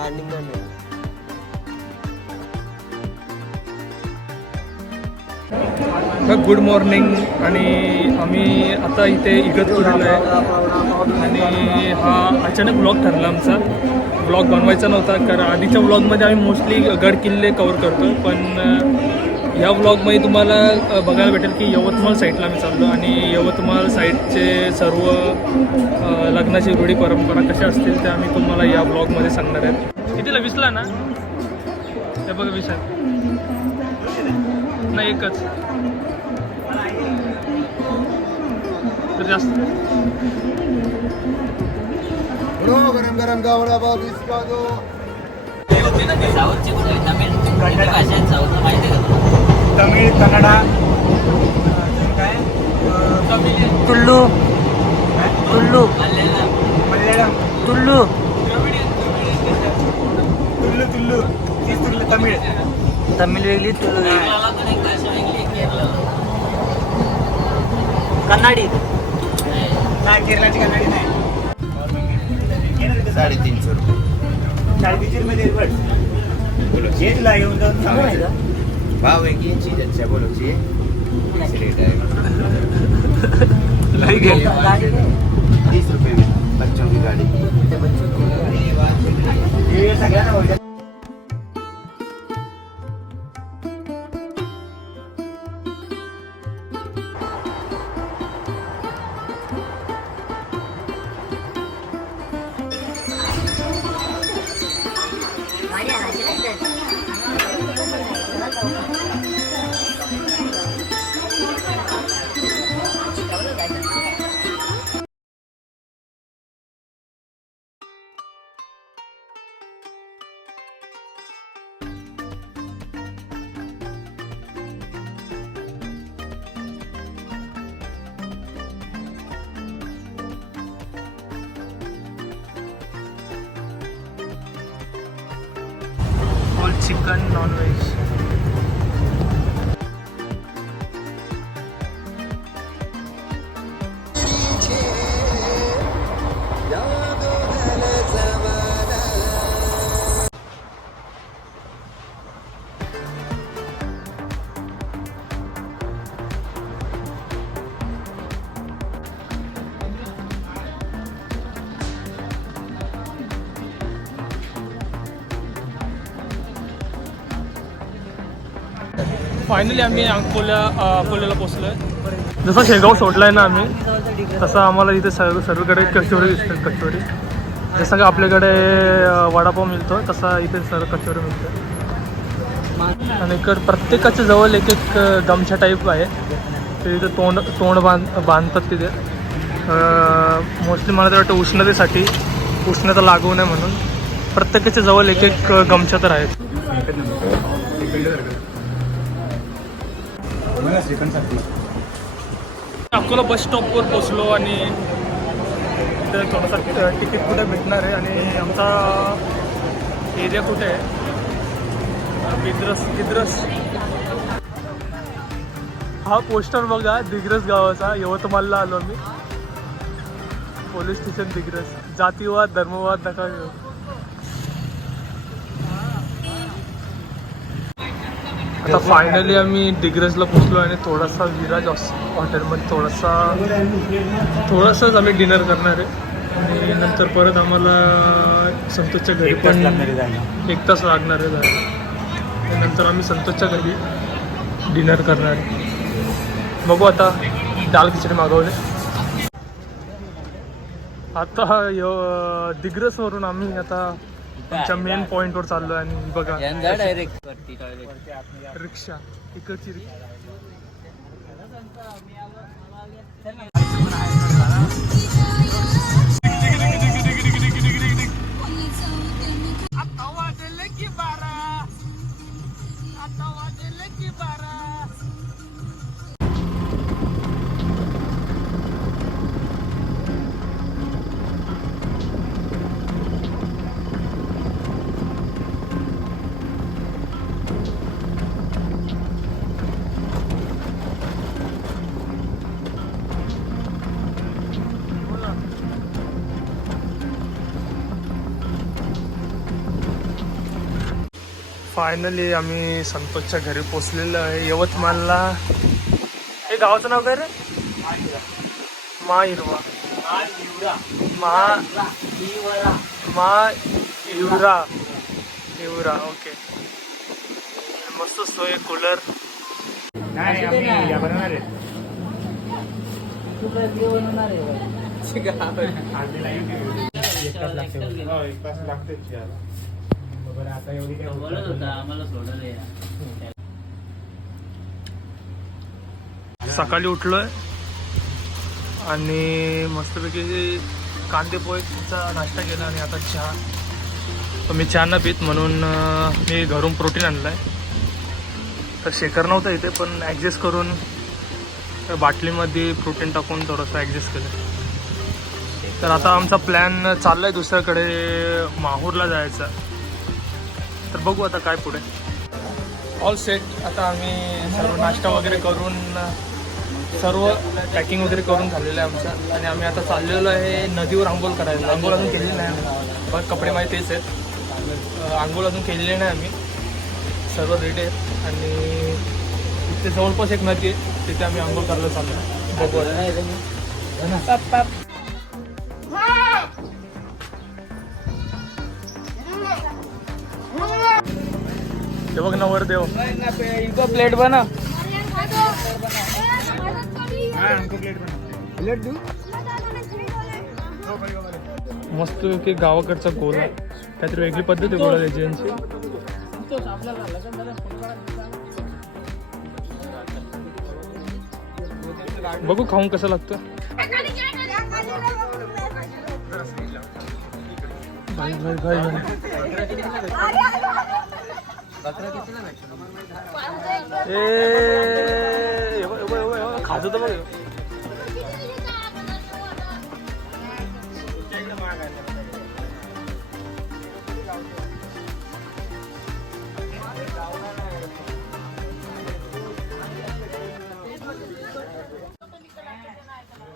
बाहेर निघणार नाही. Good morning. आणि आम्ही आता इथे इगतपुरीला आहे आणि हा अचानक ब्लॉग ठरला आमचा. ब्लॉग बनवायचा नव्हता कारण आधीच्या ब्लॉगमध्ये आम्ही मोस्टली गड किल्ले कवर करतो, पण ह्या ब्लॉगमध्ये तुम्हाला बघायला भेटेल की यवतमाळ साईडला आम्ही चाललो आणि यवतमाळ साईडचे सर्व लग्नाची रूढी परंपरा कशा असतील त्या आम्ही तुम्हाला या ब्लॉगमध्ये सांगणार आहेत. कितीला 20ला ना? हे बघा 20 आहे नाही, एकच तर जास्त. गरम गरम गावडा भाऊ 20 का दो. तमिळ, कन्नडा, काय तुल्लू तुल्लू मल्याळम, तुल्लू तुल्लू तुल्लू तीच तुल्लू तमिळ. तमिळ वेगळी, तुल्लू वेगळी. कन्नाडी नाही, केरळाची कन्नडी नाही. 350 रुपये. 350 मध्ये बोलो जेजला येऊन जाऊन सांगायचं. भाव है कि चीज अच्छा बोलो चाहिए फिक्स रेट है. 30 रुपये में बच्चों की गाड़ी. हे सगळ्यांना बोलतात. Chicken non veg. फायनली आम्ही अकोल्याला पोचलो आहे. जसं शेगाव सोडला आहे ना आम्ही, तसं आम्हाला इथे सर्वकडे कचोरी दिसतात. कचोरी जसं का आपल्याकडे वडापाव मिळतो तसा इथे सर्व कचोरी मिळतो. आणि इकडं प्रत्येकाच्या जवळ एक एक गमछा टाईप आहे, ते इथे तोंड बांधतात तिथे. मोस्टली मला तर वाटतं उष्णतेसाठी, उष्णता लागू नये म्हणून प्रत्येकाच्या जवळ एक एक गमछा तर आहेत. अकोला बस स्टॉपवर पोचलो आणि इथे थोडासा तिकीट कुठे भेटणार आहे आणि आमचा एरिया कुठे आहे, दिग्रस. हा पोस्टर बघा, दिग्रस गावाचा. यवतमाळला आलो आम्ही. Police station Digras. जातीवाद धर्मवाद नका घेऊ. आता फायनली आम्ही दिग्रसला पोचलो आणि थोडासा विराज हॉटेलमध्ये थोडासाच आम्ही डिनर करणार आहे आणि नंतर परत आम्हाला संतोषच्या घरी पण 1 तास लागणार आहे जायला. नंतर आम्ही संतोषच्या घरी डिनर करणार आहे. बघू आता. दाल खिचडी मागवले. आता दिग्रसवरून आम्ही आता आमच्या मेन पॉईंटवर चाललो आहे आणि बघा डायरेक्ट रिक्षा, इकडची रिक्षा. फायनली आम्ही संतोषच्या घरी पोचलेलो आहे यवतमाळला. हे गावाचं नाव काय रे? महाहिरवा. हिवरा. ओके. मस्त सोय, कूलर. नाही आम्ही या बनवणार आहे. एक तास लागते. आता एवढी सकाळी उठलोय आणि मस्तपैकी कांदे पोहेचा नाश्ता केला आणि आता चहा. तर मी चहा न पीत म्हणून मी घरून प्रोटीन आणलं आहे. तर शेकर नव्हतं इथे पण ॲडजस्ट करून बाटलीमध्ये प्रोटीन टाकून थोडंसं ॲडजस्ट केलं. तर आता आमचा प्लॅन चालला आहे दुसऱ्याकडे माहूरला जायचा. तर बघू आता काय पुढे. All set. आता आम्ही सर्व नाश्ता वगैरे करून सर्व पॅकिंग वगैरे करून झालेलं आहे आमचं आणि आम्ही आता चाललेलो आहे नदीवर आंघोळ करायला. आंघोळ अजून केलेली नाही आम्ही. बघ कपडे माझे तेच आहेत. आंघोळ अजून केलेली नाही आम्ही. सर्व रेडी आहेत आणि इथे जवळपास एक नदी आहे तिथे आम्ही आंघोळ करायला चाललो आहे. बघू. ते बघ नवरदेव. इनको प्लेट बना. प्लेट दू. मस्त की गावाकडचा गोला काहीतरी वेगळी पद्धत आहे गोला द्यायची यांची. बघू खाऊन कसं लागतं. भाई भाई भाई खाजो तर बघ.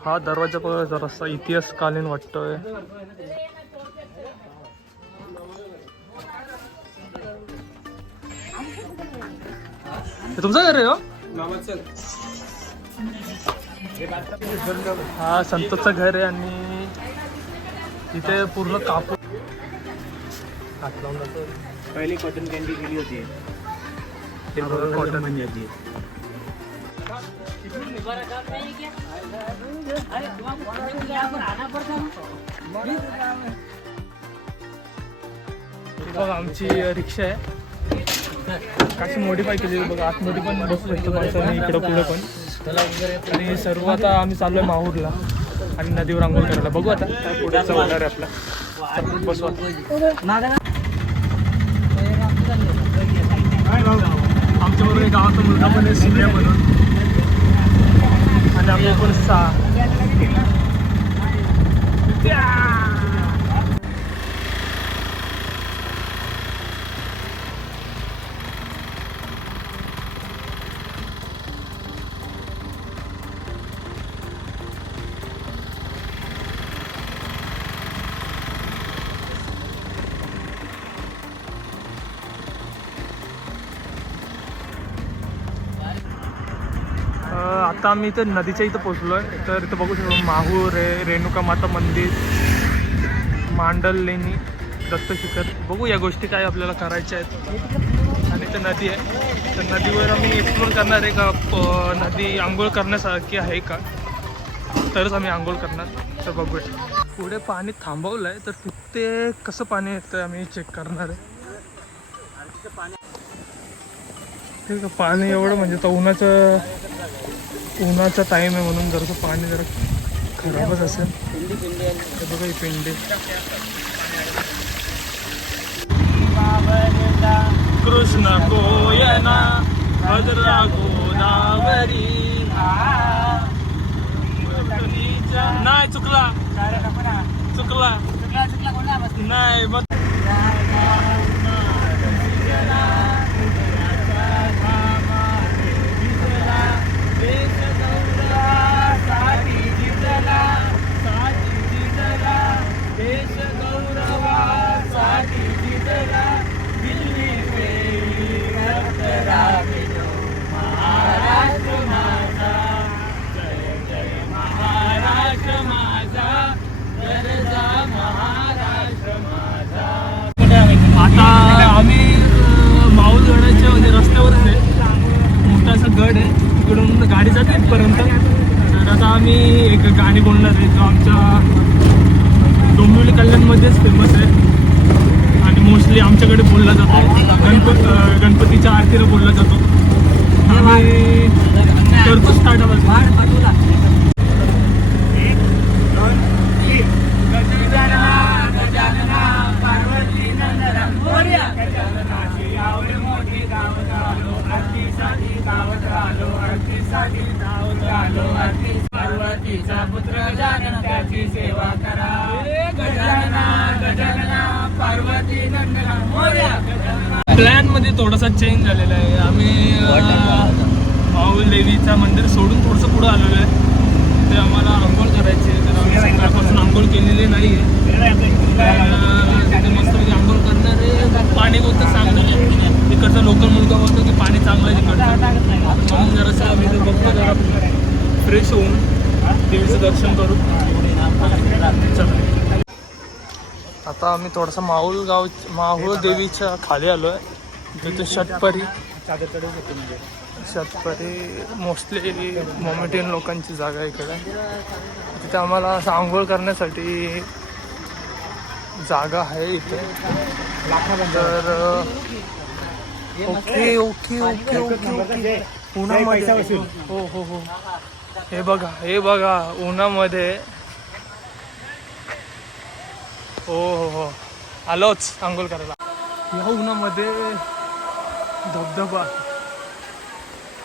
हा दरवाजा बघा जरासा इतिहासकालीन वाटतोय. तुमचं घर आहे हो? हा संतोषचं घर आहे आणि इथे पूर्ण कापूर पहिली कॉटन कॅन्डी केली होती. कॉटन म्हणजे बघा आमची रिक्षा आहे. काशी मॉडीफाय केली बघा. आतमध्ये पण बसू शकतो माणसाने इकडं पुढं पण. आणि सर्व आता आम्ही चाललो आहे माहूरला आणि नदीवर आंघोळ करायला. बघू आता काय पुढे होणार आहे आपला. बसू आमच्याबरोबर गावाचा मुलगा पण आहे सिनियर म्हणून आणि आम्ही पण 6. आता आम्ही इथे नदीच्या इथं पोचलो आहे. तर इथं बघू शकतो माहूर आहे, रेणुका माता मंदिर, मांडल लेणी, दत्तशिखर. बघू या गोष्टी काय आपल्याला करायच्या आहेत. आणि इथं नदी आहे. तर नदीवर आम्ही एक्सप्लोर करणार आहे का नदी आंघोळ करण्यासारखी आहे का, तरच आम्ही आंघोळ करणार. तर बघूया. पुढे पाणी थांबवलं आहे तर तिथे कसं पाणी येतं आम्ही चेक करणार आहे. ठीक आहे. पाणी एवढं म्हणजे तर उन्हाचा टाईम आहे म्हणून जरासं पाणी जरा खराबच असेल. हे बघा ही पिंडी. कृष्ण कोयना भद्रा गोदावरी. नाही चुकला नाही मग देश गौरवासाठी जिंकला दिल्ली गाडी जाते इथपर्यंत. तर आता आम्ही एक गाणी बोलणार आहे जो आमच्या डोंबिवली कल्याणमध्येच फेमस आहे आणि मोस्टली आमच्याकडे बोलला जातो. गणपतीच्या आरतीला बोलला जातो. आम्ही करतो स्टार्ट आवाज. पार्वतीचा पुत्र गजानन त्याची सेवा करा. गजानना गजानना पार्वती नंदना मोरया. प्लॅन मध्ये थोडासा चेंज झालेला आहे. आम्ही माऊल देवीचं मंदिर सोडून थोडंसं पुढं आलेलो आहे. ते आम्हाला आंघोळ करायची आहे. तर आम्ही सकाळपासून आंघोळ केलेली नाही आहे. तिथे मस्तपैकी आंघोळ करणार आहे. पाणी बोलतं चांगलं. तिकडचा लोकल मुलगा बोलतो की पाणी चांगलं आहे तिकडचं. म्हणून जरासं आम्ही ते बघतो जरा फ्रेश होऊन देवीचं दर्शन करू. आता आम्ही थोडासा माहुळ देवीच्या खाली आलो आहे. तिथे शतपरी मोस्टली मोमेडियन लोकांची जागा आहे इकडे. तिथे आम्हाला असं आंघोळ करण्यासाठी जागा आहे इथे. तर okay okay okay okay okay. उन्हामध्ये हो हो हो. हे बघा उन्हामध्ये. हो हो हो आलोच आंघोळ करायला. या उन्हामध्ये धबधबा.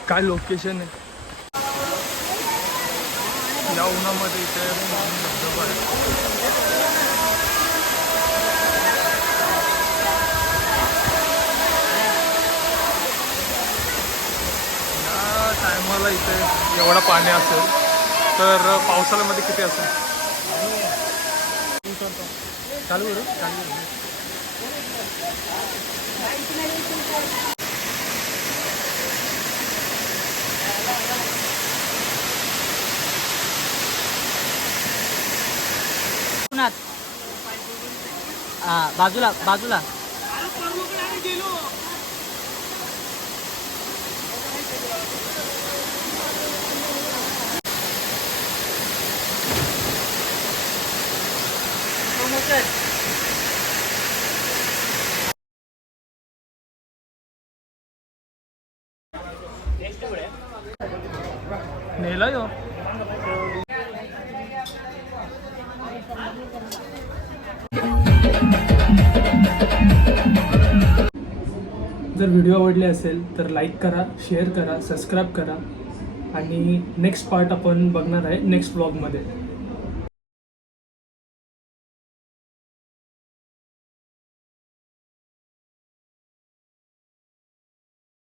काय लोकेशन आहे. या उन्हामध्ये इथे धबधबा आहे. टायमाला इथे एवढा पाणी असेल तर पावसाळ्यामध्ये किती असेल. चालू करू बाजूला बाजूला. नेला यो. जर व्हिडिओ आवडले असेल तर लाईक करा, शेअर करा, सबस्क्राईब करा आणि नेक्स्ट पार्ट आपण बघणार आहे नेक्स्ट व्लॉगमध्ये.